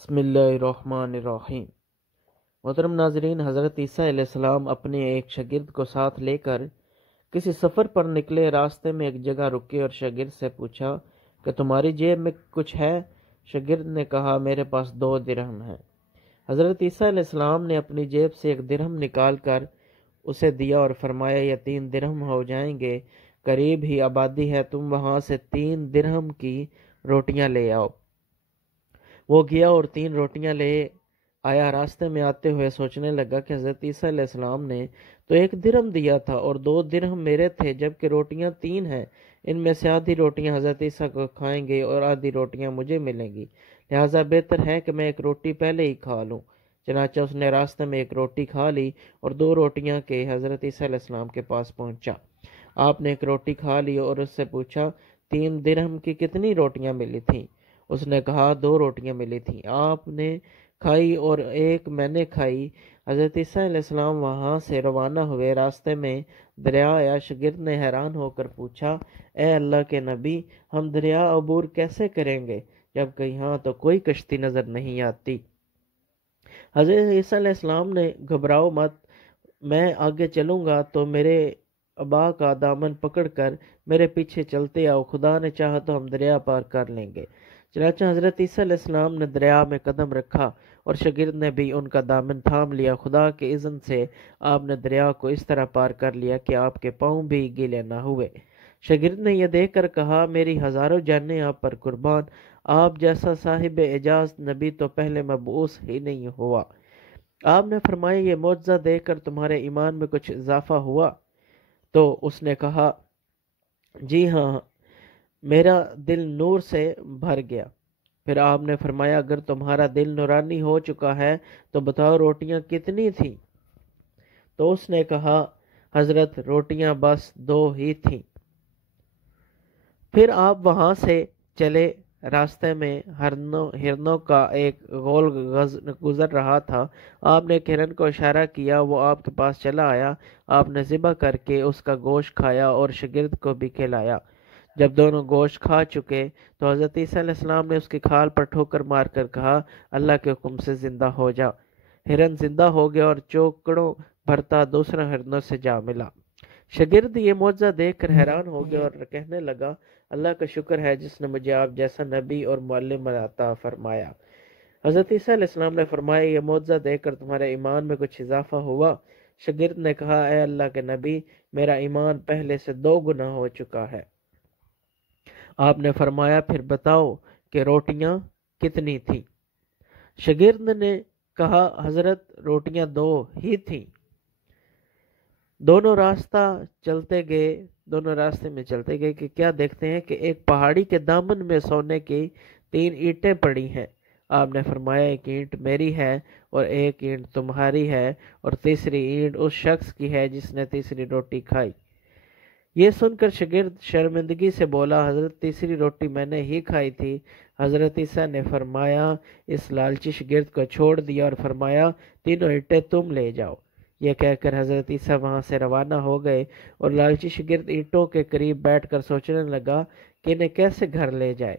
بسم اللہ الرحمن الرحیم۔ محترم ناظرین، حضرت عیسیٰ علیہ السلام اپنے ایک شاگرد کو ساتھ لے کر کسی سفر پر نکلے۔ راستے میں ایک جگہ رکے اور شاگرد سے پوچھا کہ تمہاری جیب میں کچھ ہے؟ شاگرد نے کہا میرے پاس 2 درہم ہیں۔ حضرت عیسیٰ علیہ السلام نے اپنی جیب سے 1 درہم نکال کر اسے دیا اور فرمایا یہ 3 درہم ہو جائیں گے، قریب ہی آبادی ہے، تم وہاں سے 3 درہم کی روٹیاں لے آؤ۔ وہ گیا اور 3 روٹیاں لے آیا۔ راستے میں آتے ہوئے سوچنے لگا کہ حضرت عیسیٰ علیہ السلام نے تو 1 درہم دیا تھا اور 2 درہم میرے تھے، جبکہ روٹیاں 3 ہیں۔ ان میں سے آدھی روٹیاں حضرت عیسیٰ کو کھائیں گے اور آدھی روٹیاں مجھے ملیں گی، لہٰذا بہتر ہے کہ میں 1 روٹی پہلے ہی کھا لوں۔ چنانچہ اس نے راستے میں 1 روٹی کھا لی اور 2 روٹیاں کے حضرت عیسیٰ علیہ السلام کے پاس پہنچا۔ آپ نے 1 روٹی کھا لی اور اس سے پوچھا 3 درہم کی کتنی روٹیاں ملی تھیں؟ اس نے کہا 2 روٹیاں ملی تھیں، آپ نے کھائی اور 1 میں نے کھائی۔ حضرت عیسیٰ علیہ السلام وہاں سے روانہ ہوئے۔ راستے میں دریا آیا۔ شاگرد نے حیران ہو کر پوچھا اے اللہ کے نبی، ہم دریا عبور کیسے کریں گے جبکہ یہاں تو کوئی کشتی نظر نہیں آتی؟ حضرت عیسیٰ علیہ السلام نے گھبراؤ مت، میں آگے چلوں گا تو میرے ابا کا دامن پکڑ کر میرے پیچھے چلتے آؤ، خدا نے چاہا تو ہم دریا پار کر لیں گے۔ چنانچہ حضرت عیسیٰ علیہ السلام نے دریا میں قدم رکھا اور شاگرد نے بھی ان کا دامن تھام لیا۔ خدا کے اذن سے آپ نے دریا کو اس طرح پار کر لیا کہ آپ کے پاؤں بھی گیلے نہ ہوئے۔ شاگرد نے یہ دیکھ کر کہا میری ہزاروں جانیں آپ پر قربان، آپ جیسا صاحب اعجاز نبی تو پہلے مبعوث ہی نہیں ہوا۔ آپ نے فرمایا یہ معجزہ دیکھ کر تمہارے ایمان میں کچھ اضافہ ہوا؟ تو اس نے کہا جی ہاں، میرا دل نور سے بھر گیا۔ پھر آپ نے فرمایا اگر تمہارا دل نورانی ہو چکا ہے تو بتاؤ روٹیاں کتنی تھیں؟ تو اس نے کہا حضرت روٹیاں بس 2 ہی تھیں۔ پھر آپ وہاں سے چلے۔ راستے میں ہرنوں کا ایک غول گزر رہا تھا۔ آپ نے ایک ہرن کو اشارہ کیا، وہ آپ کے پاس چلا آیا۔ آپ نے ذبح کر کے اس کا گوشت کھایا اور شاگرد کو بھی کھلایا۔ جب دونوں گوشت کھا چکے تو حضرت عیسیٰ علیہ السلام نے اس کی کھال پر ٹھوکر مار کر کہا اللہ کے حکم سے زندہ ہو جا۔ ہرن زندہ ہو گیا اور چوکڑوں بھرتا دوسرا ہرنوں سے جا ملا۔ شاگرد یہ معجزہ دیکھ کر حیران ہو گیا اور کہنے لگا اللہ کا شکر ہے جس نے مجھے آپ جیسا نبی اور معلم عطا فرمایا۔ حضرت عیسیٰ علیہ السلام نے فرمایا یہ معجزہ دیکھ کر تمہارے ایمان میں کچھ اضافہ ہوا؟ شاگرد نے کہا اے اللہ کے نبی، میرا ایمان پہلے سے 2 گنا ہو چکا ہے۔ آپ نے فرمایا پھر بتاؤ کہ روٹیاں کتنی تھیں؟ شاگرد نے کہا حضرت روٹیاں 2 ہی تھیں۔ دونوں راستے میں چلتے گئے کہ کیا دیکھتے ہیں کہ ایک پہاڑی کے دامن میں سونے کی 3 اینٹیں پڑی ہیں۔ آپ نے فرمایا 1 اینٹ میری ہے اور 1 اینٹ تمہاری ہے اور تیسری اینٹ اس شخص کی ہے جس نے تیسری روٹی کھائی۔ یہ سن کر شاگرد شرمندگی سے بولا حضرت تیسری روٹی میں نے ہی کھائی تھی۔ حضرت عیسیٰ نے فرمایا اس لالچی شاگرد کو چھوڑ دیا اور فرمایا 3 اینٹیں تم لے جاؤ۔ یہ کہہ کر حضرت عیسیٰ وہاں سے روانہ ہو گئے اور لالچی شاگرد اینٹوں کے قریب بیٹھ کر سوچنے لگا کہ انہیں کیسے گھر لے جائے۔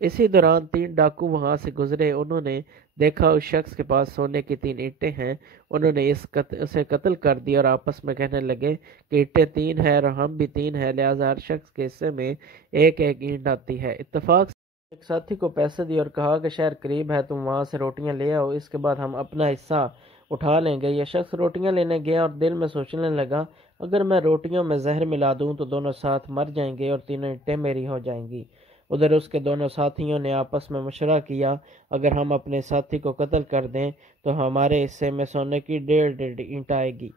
اسی دوران 3 ڈاکو وہاں سے گزرے۔ انہوں نے دیکھا اس شخص کے پاس سونے کی 3 اینٹیں ہیں۔ انہوں نے اسے قتل کر دیا اور آپس میں کہنے لگے کہ اینٹیں 3 ہیں اور ہم بھی 3 ہیں، لہٰذا ہر شخص کے حصے میں 1 اینٹ آتی ہے۔ اتفاق سے ایک ساتھی کو پیسے دیے اور کہا کہ شہر قریب ہے، تم وہاں سے روٹیاں لے آؤ، اس کے بعد ہم اپنا حصہ اٹھا لیں گے۔ یہ شخص روٹیاں لینے گیا اور دل میں سوچنے لگا اگر میں روٹیوں میں زہر ملا دوں تو دونوں ساتھ مر جائیں گے اور 3 اینٹیں میری ہو جائیں گی۔ ادھر اس کے دونوں ساتھیوں نے آپس میں مشورہ کیا اگر ہم اپنے ساتھی کو قتل کر دیں تو ہمارے حصے میں سونے کی 1.5 اینٹ آئے گی۔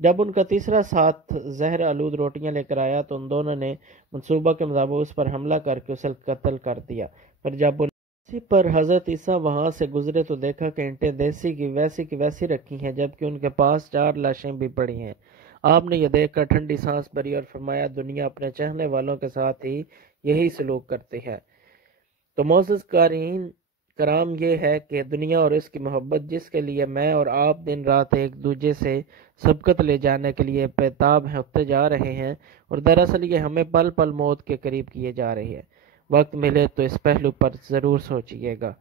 جب ان کا تیسرا ساتھ زہر آلود روٹیاں لے کر آیا تو ان دونوں نے منصوبہ کے مطابق اس پر حملہ کر کے اسے قتل کر دیا۔ پھر جب اسی پر حضرت عیسیٰ وہاں سے گزرے تو دیکھا کہ اینٹیں دیسی کی ویسی رکھی ہیں جبکہ ان کے پاس 4 لاشیں بھی پڑی ہیں۔ آپ نے یہ دیکھ کر ٹھنڈی سانس بھری اور فرمایا دنیا اپنے چاہنے والوں کے ساتھ ہی یہی سلوک کرتی ہے۔ تو معزز قارئین کرام، یہ ہے کہ دنیا اور اس کی محبت جس کے لیے میں اور آپ دن رات ایک دوسرے سے سبقت لے جانے کے لیے بےتاب ہوتے جا رہے ہیں، اور دراصل یہ ہمیں پل پل موت کے قریب کیے جا رہی ہے۔ وقت ملے تو اس پہلو پر ضرور سوچیے گا۔